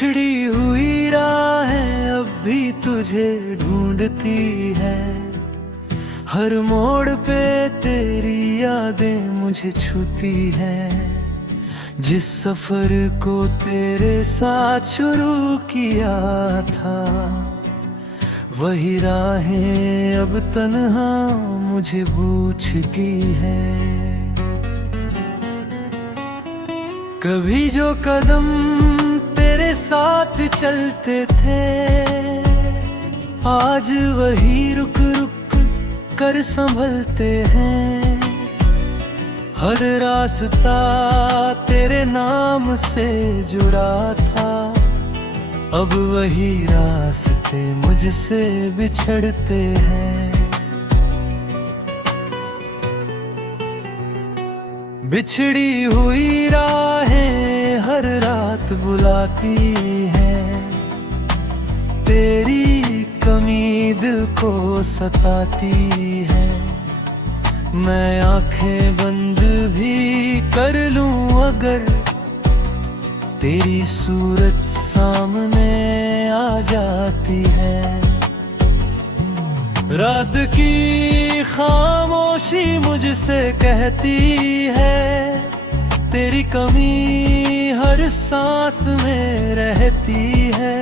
बिछड़ी हुई राहें अब भी तुझे ढूंढती है। हर मोड़ पे तेरी यादें मुझे छूती है। जिस सफर को तेरे साथ शुरू किया था, वही राहें अब तन्हा मुझे पूछ की है। कभी जो कदम तेरे साथ चलते थे, आज वही रुक रुक कर संभलते हैं। हर रास्ता तेरे नाम से जुड़ा था, अब वही रास्ते मुझसे बिछड़ते हैं। बिछड़ी हुई राहें हर रात बुलाती हैं। तेरी कमी दिल को सताती है। मैं आंखें बंद भी कर लूं अगर तेरी सूरत सामने आ जाती है। रात की खामोशी मुझसे कहती है, तेरी कमी हर सांस में रहती है।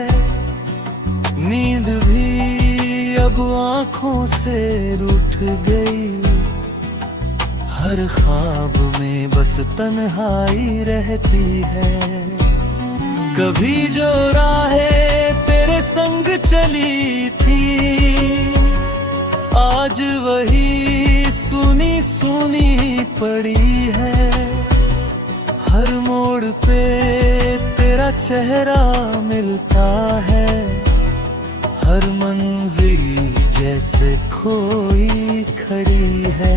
नींद भी अब आँखों से रूठ गई, हर ख्वाब में बस तन्हाई रहती है। कभी जो राहें तेरे संग चली थी, आज वही सुनी सुनी पड़ी है। हर मोड़ पे तेरा चेहरा मिलता है। हर मंजिल जैसे खोई खड़ी है।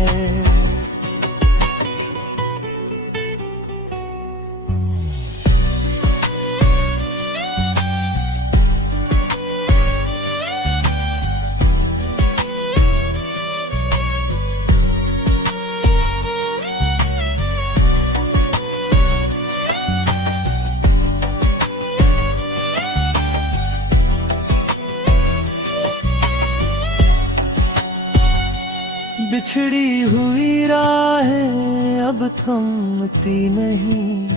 बिछड़ी हुई राहें अब थमती नहीं,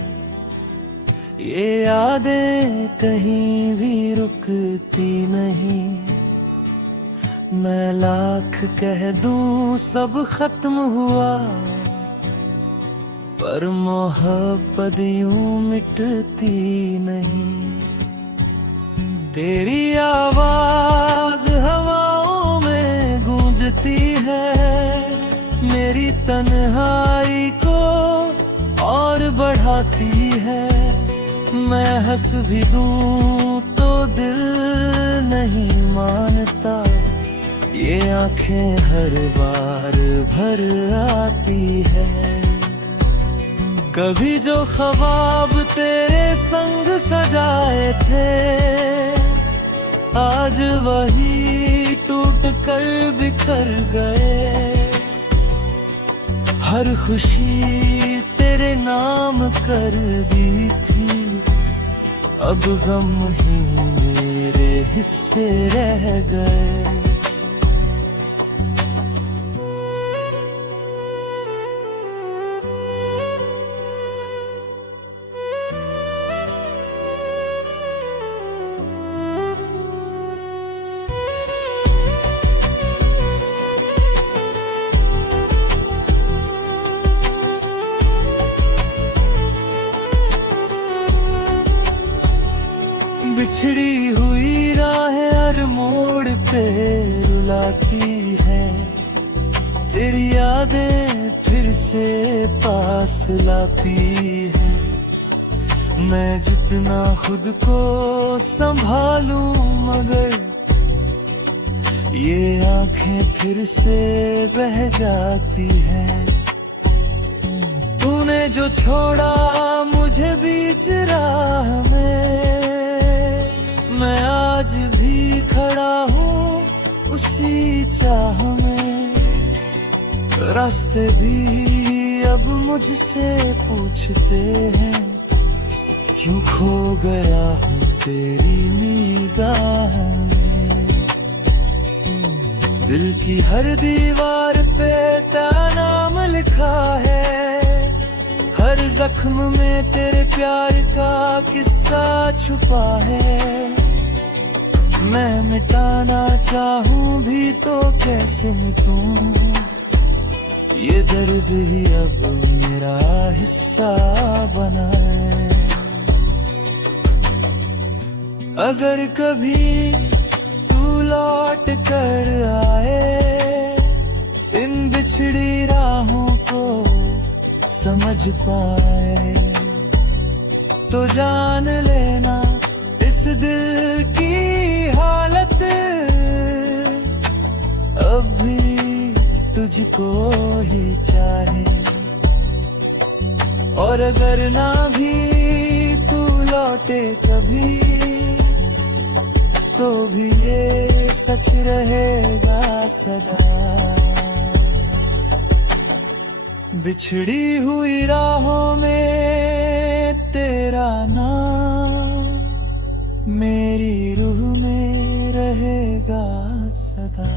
ये यादें कहीं भी रुकती नहीं। मैं लाख कह दूं सब खत्म हुआ, पर मोहब्बत यूं मिटती नहीं। तेरी आवाज हवाओं में गूंजती है, मेरी तन्हाई को और बढ़ाती है। मैं हंस भी दूं तो दिल नहीं मानता, ये आंखें हर बार भर आती है। कभी जो ख्वाब तेरे संग सजाए थे, आज वही टूट कर बिखर गए। हर खुशी तेरे नाम कर दी थी, अब गम ही मेरे हिस्से रह गए। बिछड़ी हुई राहें हर मोड़ पे रुलाती है। तेरी यादें फिर से पास लाती है। मैं जितना खुद को संभालूं मगर ये आंखें फिर से बह जाती है। तूने जो छोड़ा मुझे बीच राह में, मैं आज भी खड़ा हूँ उसी चाह में। रास्ते भी अब मुझसे पूछते हैं, क्यों खो गया हूँ तेरी निगाह में। दिल की हर दीवार पे तेरा नाम लिखा है, हर जख्म में तेरे प्यार का किस्सा छुपा है। मैं मिटाना चाहूं भी तो कैसे मिटूं, ये दर्द ही अब मेरा हिस्सा बना है। अगर कभी तू लौट कर आए, इन बिछड़ी राहों को समझ पाए, तो जान लेना इस दिल की हालत अब भी तुझको ही चाहे। और अगर ना भी तू लौटे कभी, तो भी ये सच रहेगा सदा। बिछड़ी हुई राहों में तेरा नाम मेरी रूह में रहेगा सदा।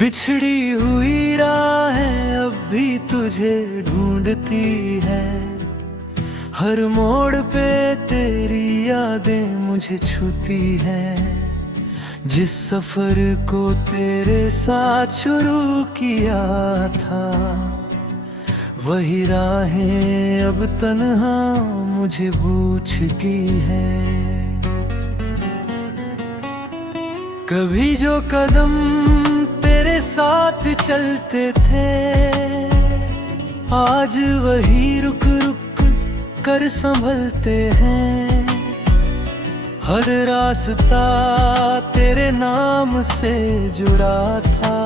बिछड़ी हुई राहें अब भी तुझे ढूंढती है, हर मोड़ पे तेरी यादें मुझे छूती हैं। जिस सफर को तेरे साथ शुरू किया था, वही राहें अब तन्हा मुझे भूल चुकी है। कभी जो कदम तेरे साथ चलते थे, आज वही रुक रुक कर संभलते हैं। हर रास्ता तेरे नाम से जुड़ा था,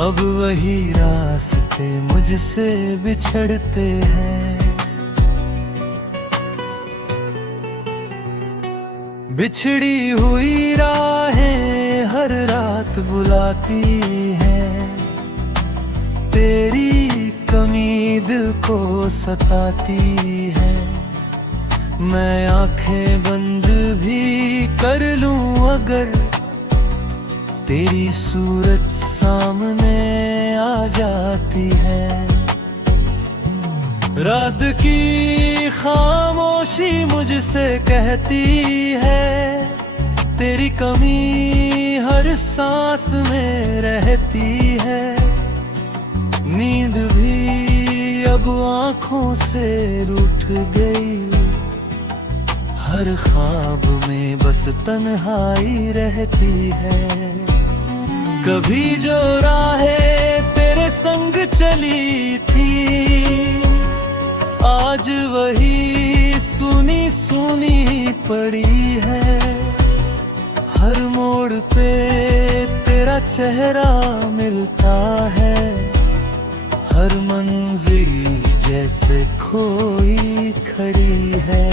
अब वही रास्ते मुझसे बिछड़ते हैं। बिछड़ी हुई राहें हर रात बुलाती हैं, तेरी कमी दिल को सताती है। मैं आंखें बंद भी कर लूं अगर तेरी सूरत सामने आ जाती है। रात की खामोशी मुझसे कहती है, तेरी कमी हर सांस में रहती है। नींद भी अब आँखों से रूठ गई, हर ख्वाब में बस तन्हाई रहती है। कभी जो राहें तेरे संग चली थी, आज वही सुनी सुनी पड़ी है। हर मोड़ पे तेरा चेहरा मिलता है, हर मंजिल जैसे खोई खड़ी है।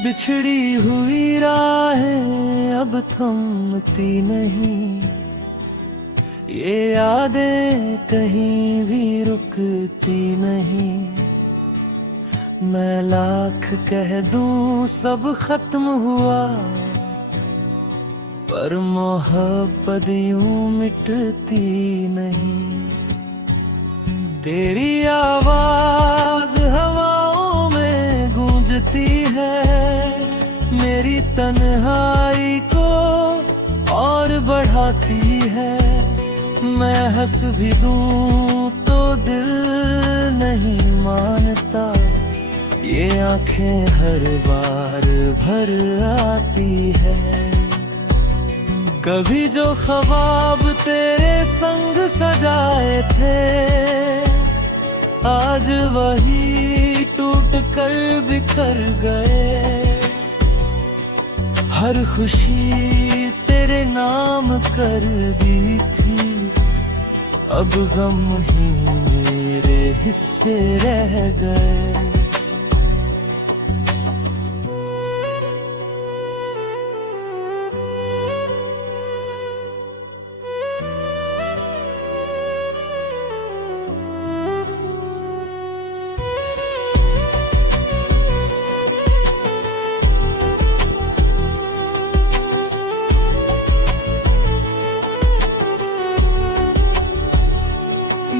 बिछड़ी हुई राहें अब थमती नहीं, ये यादें कहीं भी रुकती नहीं। मैं लाख कह दूं सब खत्म हुआ, पर मोहब्बत यूं मिटती नहीं। तेरी आवाज हवाओं में गूंजती है, मेरी तन्हाई को और बढ़ाती है। मैं हंस भी दूं तो दिल नहीं मानता, ये आंखें हर बार भर आती है। कभी जो ख्वाब तेरे संग सजाए थे, आज वही टूट कर बिखर गए। हर खुशी तेरे नाम कर दी थी, अब गम ही मेरे हिस्से रह गए।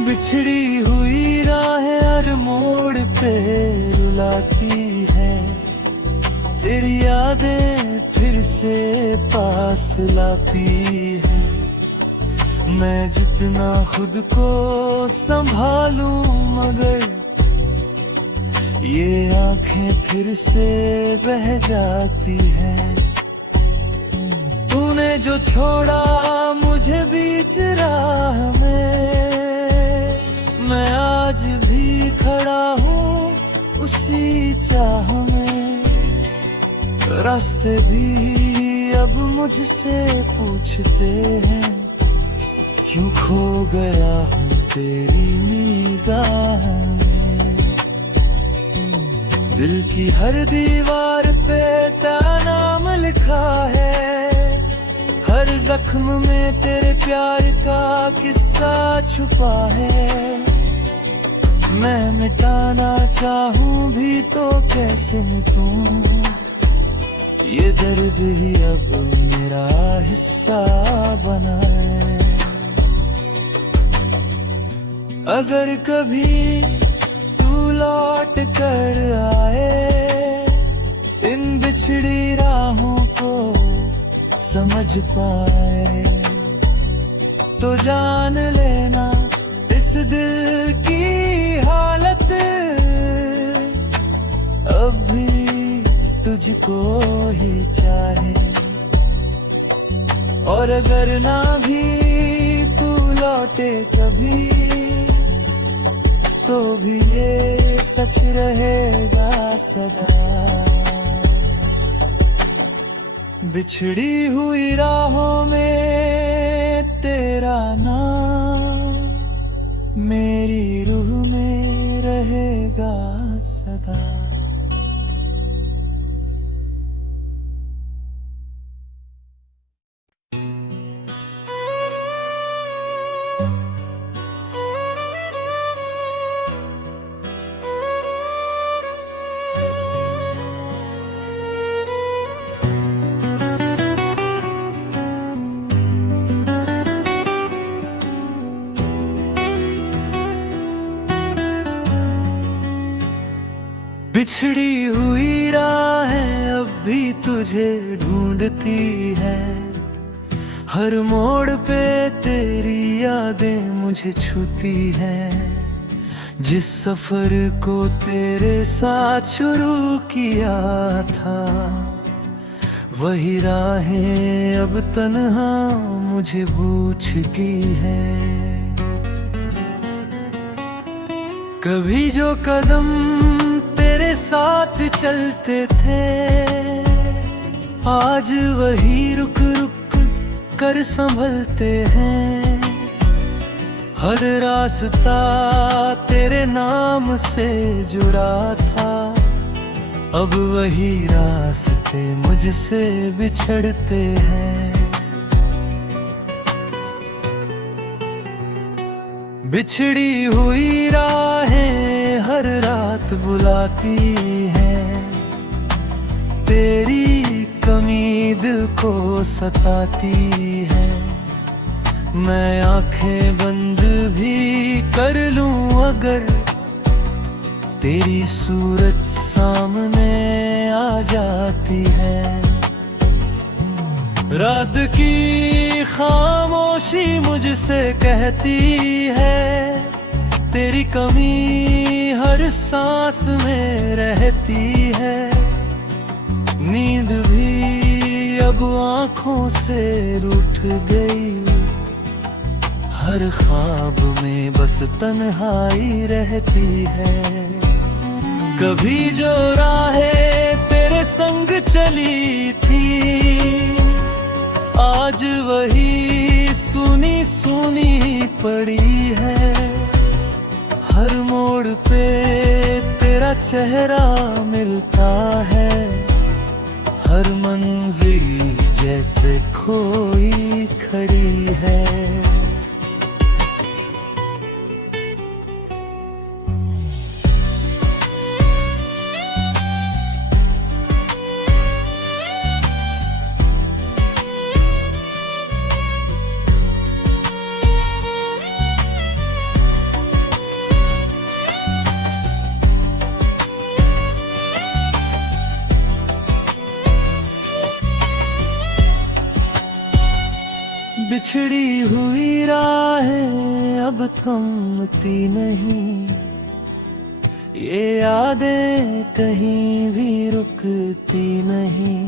बिछड़ी हुई राहें हर मोड़ पे रुलाती है, तेरी यादें फिर से पास लाती है। मैं जितना खुद को संभालूं मगर ये आंखें फिर से बह जाती है। तूने जो छोड़ा मुझे बीच राह में, मैं आज भी खड़ा हूँ उसी चाह में। रास्ते भी अब मुझसे पूछते हैं, क्यों खो गया हूँ तेरी निगाह में। दिल की हर दीवार पे तेरा नाम लिखा है, हर जख्म में तेरे प्यार का किस्सा छुपा है। मैं मिटाना चाहूं भी तो कैसे मिटूं, ये दर्द ही अब मेरा हिस्सा बना है। अगर कभी तू लौट कर आए, इन बिछड़ी राहों को समझ पाए, तो जान लेना इस दिल की हालत अब भी तुझको ही चाहे। और अगर ना भी तू लौटे कभी, तो भी ये सच रहेगा सदा। बिछड़ी हुई राहों में तेरा नाम मेरी रूह में रहेगा सदा। बिछड़ी हुई राहें अब भी तुझे ढूंढती है, हर मोड़ पे तेरी यादें मुझे छूती हैं। जिस सफर को तेरे साथ शुरू किया था, वही राहें अब तन्हा मुझे पूछ की है। कभी जो कदम तेरे साथ चलते थे, आज वही रुक रुक कर संभलते हैं। हर रास्ता तेरे नाम से जुड़ा था, अब वही रास्ते मुझसे बिछड़ते हैं। बिछड़ी हुई राहें हर रात बुलाती हैं, तेरी कमी दिल को सताती है। मैं आंखें बंद भी कर लूं अगर तेरी सूरत सामने आ जाती है। रात की खामोशी मुझसे कहती है, तेरी कमी हर सांस में रहती है। नींद भी अब आंखों से रूठ गई, हर ख्वाब में बस तन्हाई रहती है। कभी जो राहें तेरे संग चली थी, आज वही सुनी सुनी पड़ी है। हर मोड़ पे तेरा चेहरा मिलता है, हर मंजिल जैसे खोई खड़ी है। बिछड़ी हुई राहें अब थमती नहीं, ये यादें कहीं भी रुकती नहीं।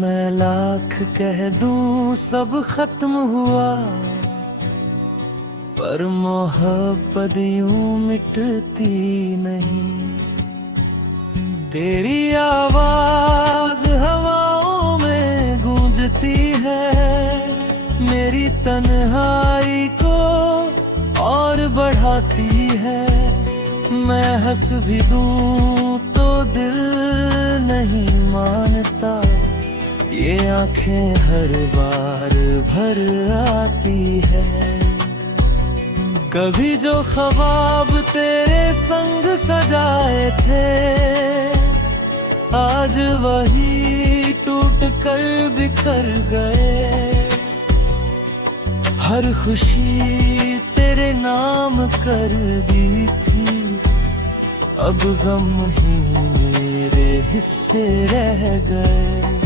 मैं लाख कह दूं सब खत्म हुआ, पर मोहब्बत यूं मिटती नहीं। तेरी आवाज हवाओं में गूंजती है, मेरी तन्हाई को और बढ़ाती है। मैं हंस भी दूं तो दिल नहीं मानता, ये आंखें हर बार भर आती है। कभी जो ख्वाब तेरे संग सजाए थे, आज वही टूट कर बिखर गए। हर खुशी तेरे नाम कर दी थी, अब गम ही मेरे हिस्से रह गए।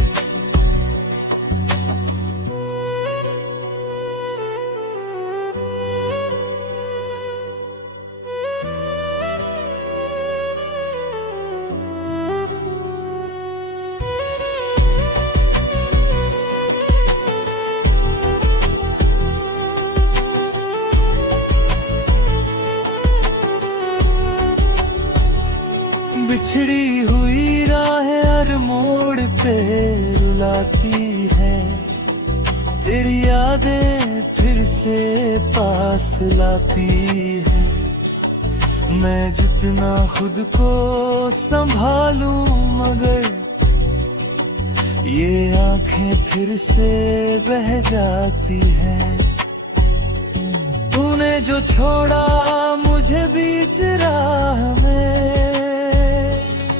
बिछड़ी हुई राहें हर मोड़ पे रुलाती है, तेरी यादें फिर से पास लाती है। मैं जितना खुद को संभालूं मगर ये आंखें फिर से बह जाती है। तूने जो छोड़ा मुझे बीच राह में,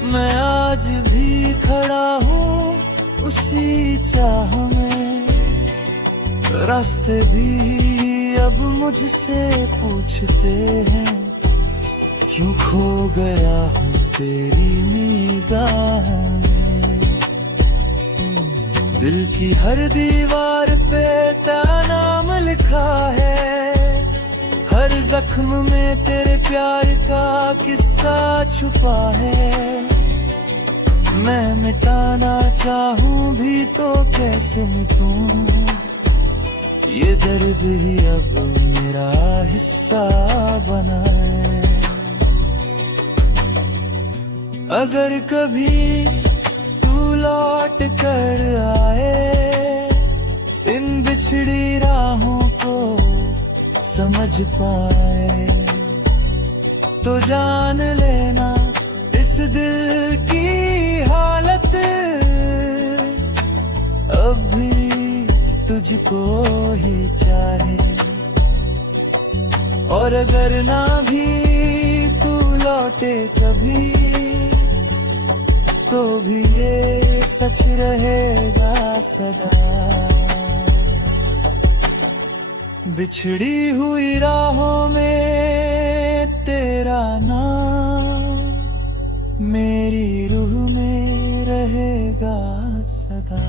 मैं आज भी खड़ा हूँ उसी चाह में। रास्ते भी अब मुझसे पूछते हैं, क्यों खो गया हूँ तेरी निगाह में। दिल की हर दीवार पे तेरा नाम लिखा है, हर जख्म में तेरे प्यार का किस्सा छुपा है। मैं मिटाना चाहूं भी तो कैसे मिटूं, ये दर्द ही अब मेरा हिस्सा बना है। अगर कभी तू लौट कर आए, इन बिछड़ी राहों को समझ पाए, तो जान लेना इस दिल की हालत अब भी तुझको ही चाहे। और अगर ना भी तू लौटे कभी, तो भी ये सच रहेगा सदा। बिछड़ी हुई राहों में तेरा नाम मेरी रूह में रहेगा सदा।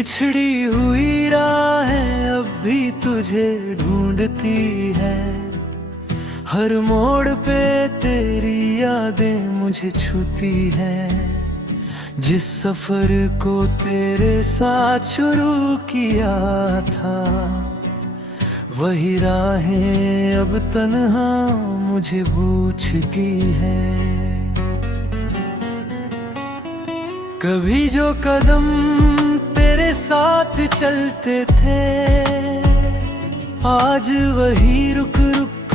बिछड़ी हुई राहें अब भी तुझे ढूंढती है, हर मोड़ पे तेरी यादें मुझे छूती है। जिस सफर को तेरे साथ शुरू किया था, वही राहें अब तन्हा मुझे पूछ की है। कभी जो कदम तेरे साथ चलते थे, आज वही रुक रुक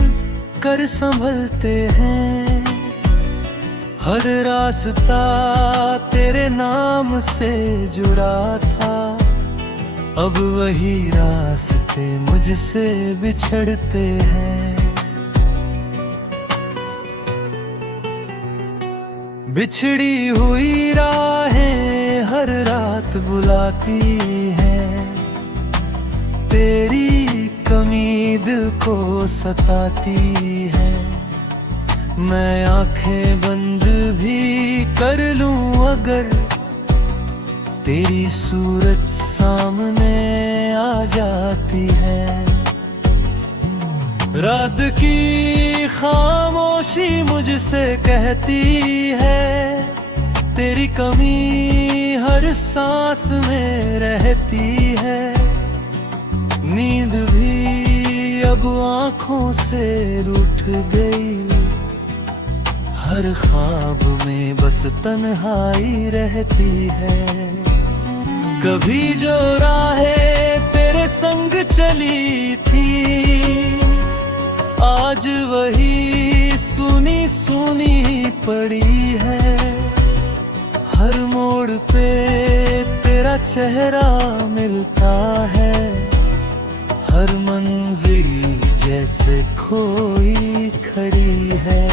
कर संभलते हैं। हर रास्ता तेरे नाम से जुड़ा था, अब वही रास्ते मुझसे बिछड़ते हैं। बिछड़ी हुई राहें हर रात बुलाती हैं, तेरी कमी दिल को सताती है। मैं आंखें बंद भी कर लूं अगर तेरी सूरत सामने आ जाती है। रात की खामोशी मुझसे कहती है, तेरी कमी हर सांस में रहती है। नींद भी अब आँखों से रूठ गई, हर ख्वाब में बस तन्हाई रहती है। कभी जो राहें तेरे संग चली थी, आज वही सुनी सुनी पड़ी है। हर मोड़ पे तेरा चेहरा मिलता है, हर मंजिल जैसे खोई खड़ी है।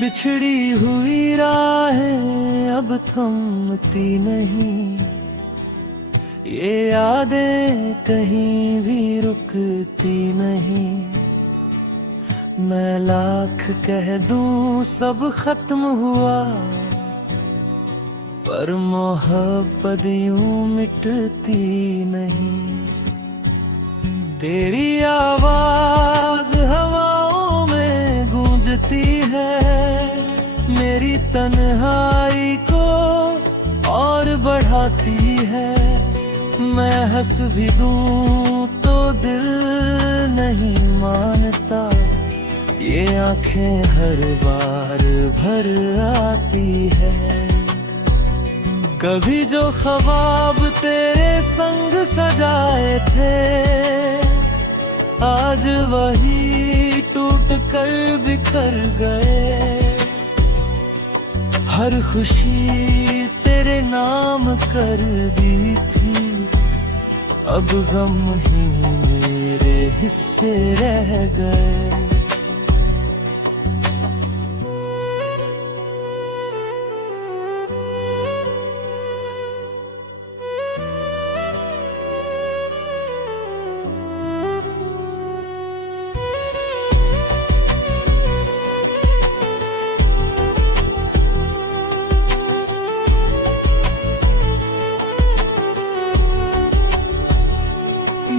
बिछड़ी हुई राहें अब थमती नहीं, ये यादें कहीं भी रुकती नहीं। मैं लाख कह दूं सब खत्म हुआ, पर मोहब्बत यूं मिटती नहीं। तेरी आवाज हवाओं में गूंजती है, मेरी तन्हाई को और बढ़ाती है। मैं हंस भी दूं तो दिल नहीं मानता, ये आंखें हर बार भर आती है। कभी जो ख्वाब तेरे संग सजाए थे, आज वही टूट कर बिखर गए। हर खुशी तेरे नाम कर दी थी, अब गम ही मेरे हिस्से रह गए।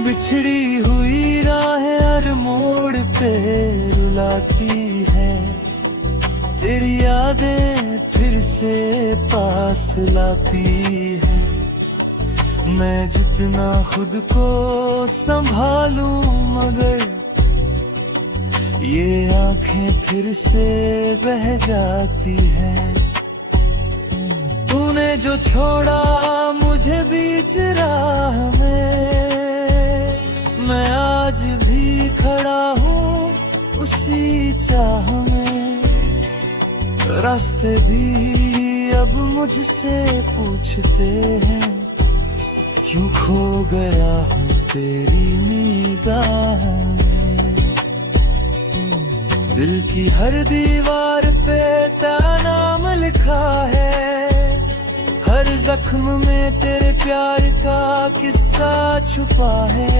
बिछड़ी हुई राहें हर मोड़ पे रुलाती है, तेरी यादें फिर से पास लाती है। मैं जितना खुद को संभालूं मगर ये आंखें फिर से बह जाती है। तूने जो छोड़ा मुझे बीच राह में, मैं आज भी खड़ा हूँ उसी चाह में। रास्ते भी अब मुझसे पूछते हैं, क्यों खो गया हूँ तेरी निगाह में। दिल की हर दीवार पे तेरा नाम लिखा है, हर जख्म में तेरे प्यार का किस्सा छुपा है।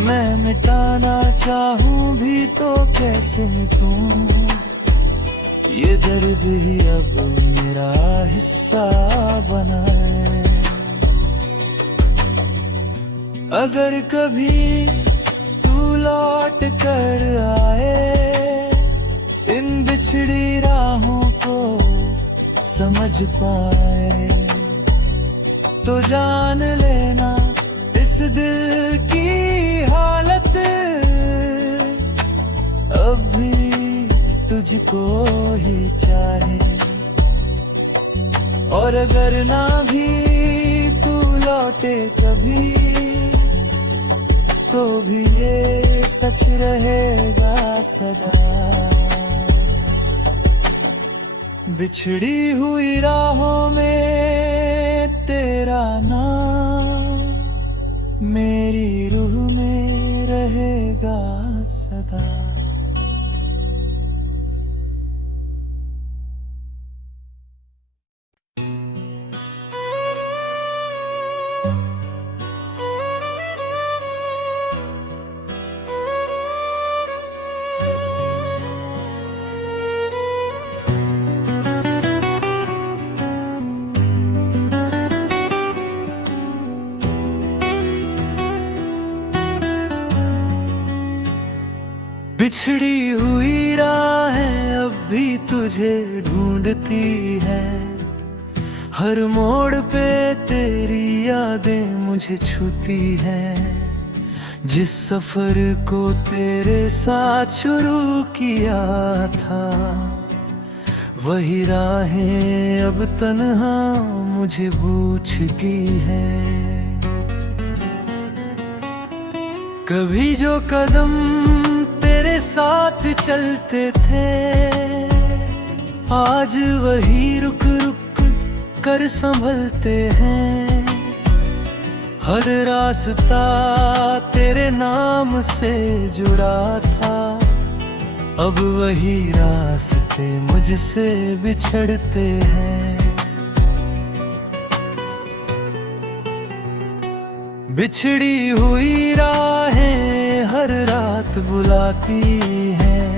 मैं मिटाना चाहूं भी तो कैसे मिटूं, ये दर्द ही अब मेरा हिस्सा बना है। अगर कभी तू लौट कर आए, इन बिछड़ी राहों को समझ पाए, तो जान लेना इस दिल की हालत अभी तुझको ही चाहे। और अगर ना भी तू लौटे कभी, तो भी ये सच रहेगा सदा। बिछड़ी हुई राहों में तेरा नाम मेरी रूह में रहेगा सदा। बिछड़ी हुई राहें अब भी तुझे ढूंढती है, हर मोड़ पे तेरी यादें मुझे छूती हैं। जिस सफर को तेरे साथ शुरू किया था, वही राहें अब तन्हा मुझे भूल चुकी है। कभी जो कदम तेरे साथ चलते थे, आज वही रुक रुक कर संभलते हैं। हर रास्ता तेरे नाम से जुड़ा था, अब वही रास्ते मुझसे बिछड़ते हैं। बिछड़ी हुई राहें हर रात बुलाती हैं,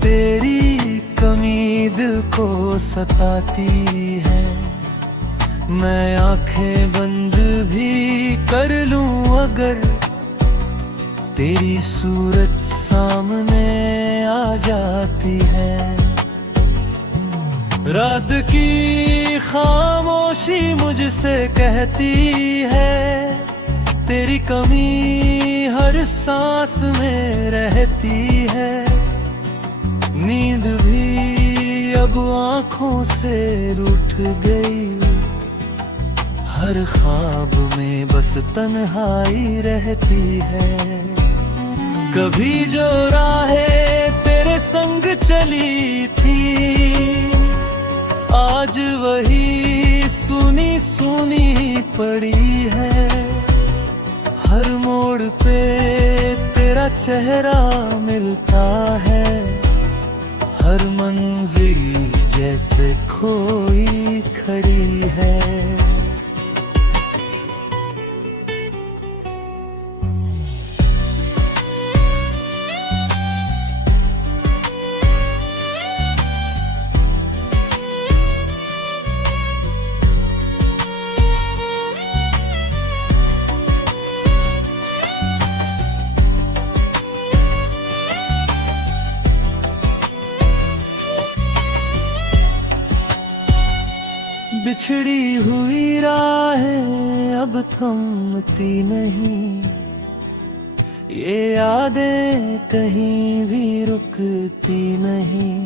तेरी कमी दिल को सताती है। मैं आंखें बंद भी कर लूं अगर तेरी सूरत सामने आ जाती है। रात की खामोशी मुझसे कहती है, तेरी कमी हर सांस में रहती है। नींद भी अब आँखों से रूठ गई, हर ख्वाब में बस तन्हाई रहती है। कभी जो राहें तेरे संग चली थी, आज वही सुनी सुनी पड़ी है। हर मोड़ पे तेरा चेहरा मिलता है, हर मंजिल जैसे खोई खड़ी है। बिछड़ी हुई राहें अब थमती नहीं, ये यादें कहीं भी रुकती नहीं।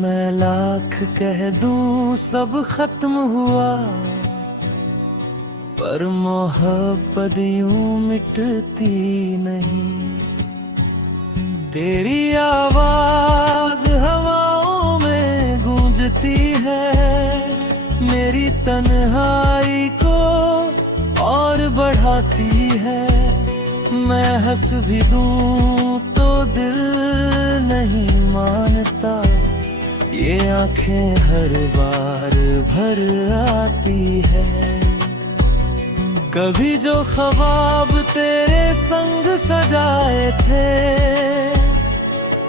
मैं लाख कह दूं सब खत्म हुआ, पर मोहब्बत यूं मिटती नहीं। तेरी आवाज हवाओं में गूंजती है, मेरी तन्हाई आती है। मैं हंस भी दूं तो दिल नहीं मानता, ये आंखें हर बार भर आती है। कभी जो ख्वाब तेरे संग सजाए थे,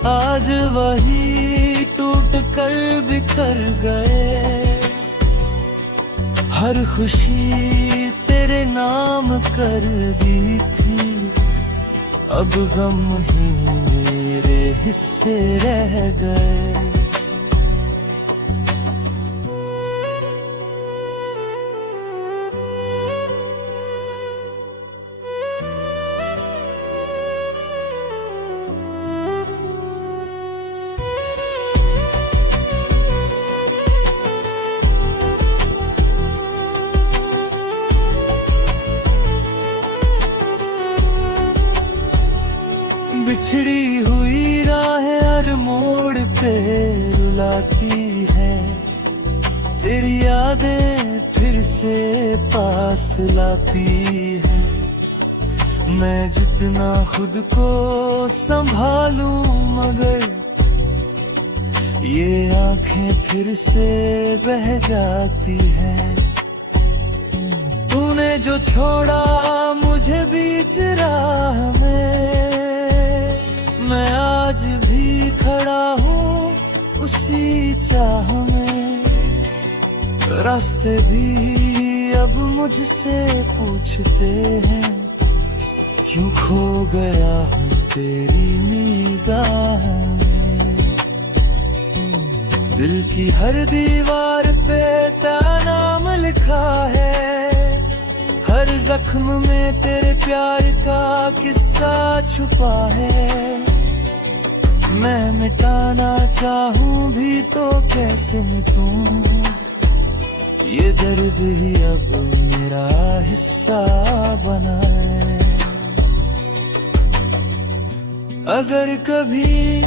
आज वही टूट कर बिखर गए। हर खुशी तेरे नाम कर दी थी, अब गम ही मेरे हिस्से रह गए। बिछड़ी हुई राहें हर मोड़ पे रुलाती है, तेरी यादें फिर से पास लाती है। मैं जितना खुद को संभालूं मगर ये आंखें फिर से बह जाती है। तूने जो छोड़ा मुझे बीच राह में, मैं आज भी खड़ा हूँ उसी चाह में। रास्ते भी अब मुझसे पूछते हैं, क्यों खो गया हूँ तेरी निगाह में। दिल की हर दीवार पे तेरा नाम लिखा है, हर जख्म में तेरे प्यार का किस्सा छुपा है। मैं मिटाना चाहूं भी तो कैसे मिटूं, ये दर्द ही अब मेरा हिस्सा बना है। अगर कभी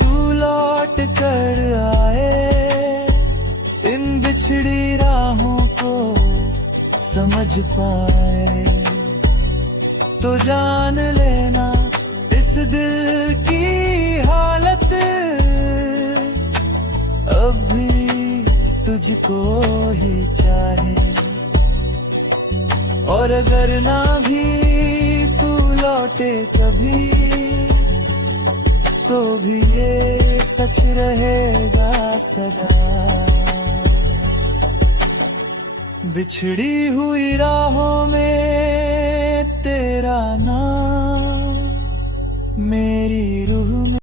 तू लौट कर आए, इन बिछड़ी राहों को समझ पाए, तो जान लेना इस दिल की हालत अब भी तुझको ही चाहे। और अगर ना भी तू लौटे कभी, तो भी ये सच रहेगा सदा। बिछड़ी हुई राहों में तेरा नाम मेरी रूह में